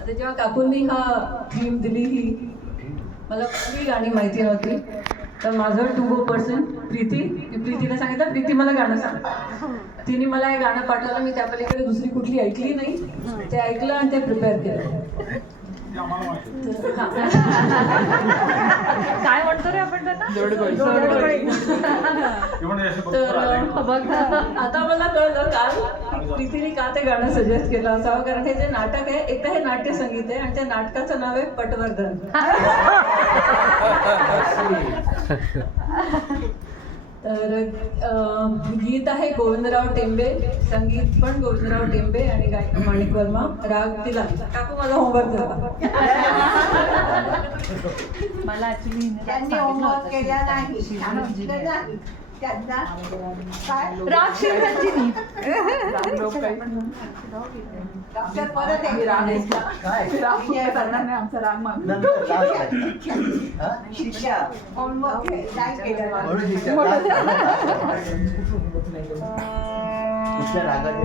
आता जेव्हा काकूंनी हा थीम दिली ही मला कुठली गाणी माहिती नव्हती, तर माझं टू गो पर्सन प्रीतीला सांगितलं प्रीती मला गाणं सांग. तिने मला हे गाणं पाठवलं, मी त्या पलीकडे दुसरी कुठली ऐकली नाही, ते ऐकलं आणि ते प्रिपेअर केलं. काय म्हणतो रे आपण त्यांना? तर आता मला कळलं काल प्रीतीने का ते गाणं सजेस्ट केलं असावं, कारण हे जे नाटक आहे एक तर हे नाट्य संगीत आहे आणि त्या नाटकाचं नाव आहे पटवर्धन. तर गीत आहे गोविंदराव टेंबे, संगीत पण गोविंदराव टेंबे आणि गायक माणिक वर्मा, राग तिला. काकू माझा होमवर्क झाला. मला ऍक्च्युली त्यांनी होमवर्क केला नाही, सांगितलं नाही त्यांना काय राग शिवरंजनी डॉक्टर परत एक आमचा राग मान शिक्षा होमवर्क नाही केलं. कुठल्या रागात